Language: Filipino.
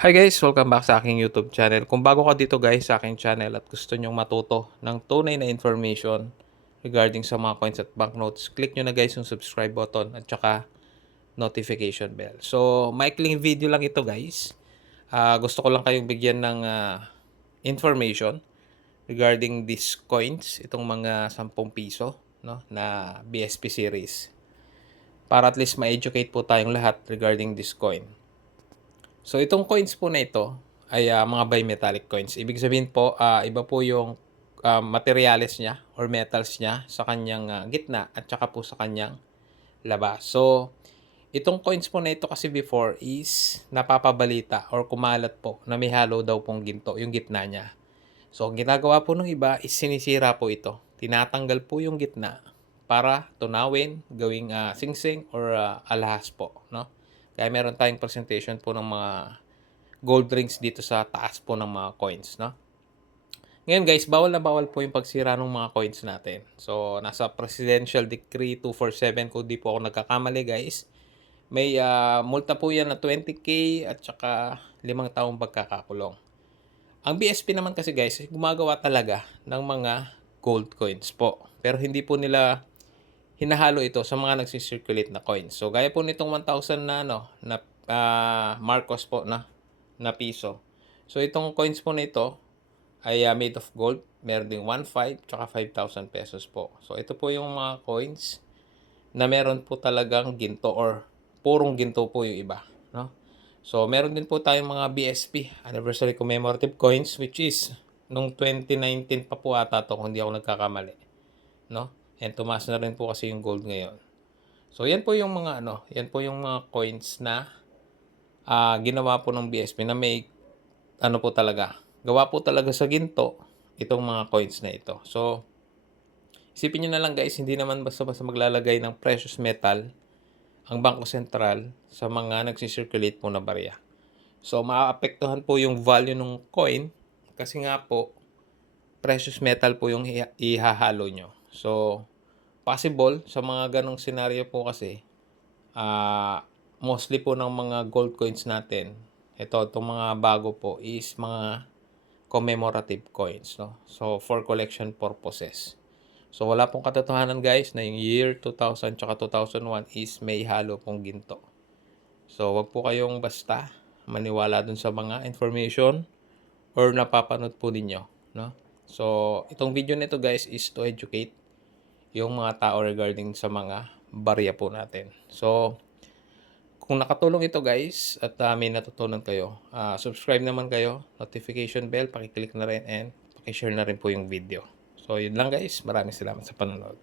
Hi guys! Welcome back sa aking YouTube channel. Kung bago ka dito guys sa aking channel at gusto nyong matuto ng tunay na information regarding sa mga coins at banknotes, click nyo na guys yung subscribe button at saka notification bell. So, maikling video lang ito guys. Gusto ko lang kayong bigyan ng information regarding these coins, itong mga 10 piso no, na BSP series. Para at least ma-educate po tayong lahat regarding this coin. So, itong coins po na ito ay mga bimetallic coins. Ibig sabihin po, iba po yung materials niya or metals niya sa kanyang gitna at saka po sa kanyang labas. So, itong coins po na ito kasi before is napapabalita or kumalat po na may hollow daw pong ginto yung gitna niya. So, ang ginagawa po ng iba is sinisira po ito. Tinatanggal po yung gitna para tunawin, gawing singsing or alahas po. No? Kaya meron tayong presentation po ng mga gold rings dito sa taas po ng mga coins. No? Ngayon guys, bawal na bawal po yung pagsira ng mga coins natin. So, nasa Presidential Decree 247 kung di po ako nagkakamali guys. May multa po yan na 20K at saka 5 taong pagkakakulong. Ang BSP naman kasi guys, gumagawa talaga ng mga gold coins po. Pero hindi po nila hinahalo ito sa mga nagsisirculate na coins. So, gaya po nitong 1,000 na, Marcos po na piso. So, itong coins po na ito ay made of gold. Meron ding 1,500 tsaka 5,000 pesos po. So, ito po yung mga coins na meron po talagang ginto or purong ginto po yung iba. No? So, meron din po tayong mga BSP, Anniversary Commemorative Coins, which is nung 2019 pa po ata ito kung hindi ako nagkakamali. No? And tumaas na rin po kasi yung gold ngayon. So, yan po yung mga yan po yung mga coins na ginawa po ng BSP na may po talaga. Gawa po talaga sa ginto itong mga coins na ito. So, isipin nyo na lang guys, hindi naman basta-basta maglalagay ng precious metal ang Bangko Sentral sa mga nagsisirculate po na barya. So, maaapektuhan po yung value ng coin kasi nga po, precious metal po yung ihahalo nyo. So, possible sa mga ganong senaryo po kasi, mostly po ng mga gold coins natin, itong mga bago po is mga commemorative coins. No? So, for collection purposes. So, wala pong katotohanan guys na yung year 2000 tsaka 2001 is may halo pong ginto. So, wag po kayong basta maniwala dun sa mga information or napapanood po ninyo. No? So, itong video nito guys is to educate yung mga tao regarding sa mga barya po natin. So, kung nakatulong ito guys at may natutunan kayo, subscribe naman kayo, notification bell, pakiclick na rin and pakishare na rin po yung video. So, yun lang guys. Maraming salamat sa panonood.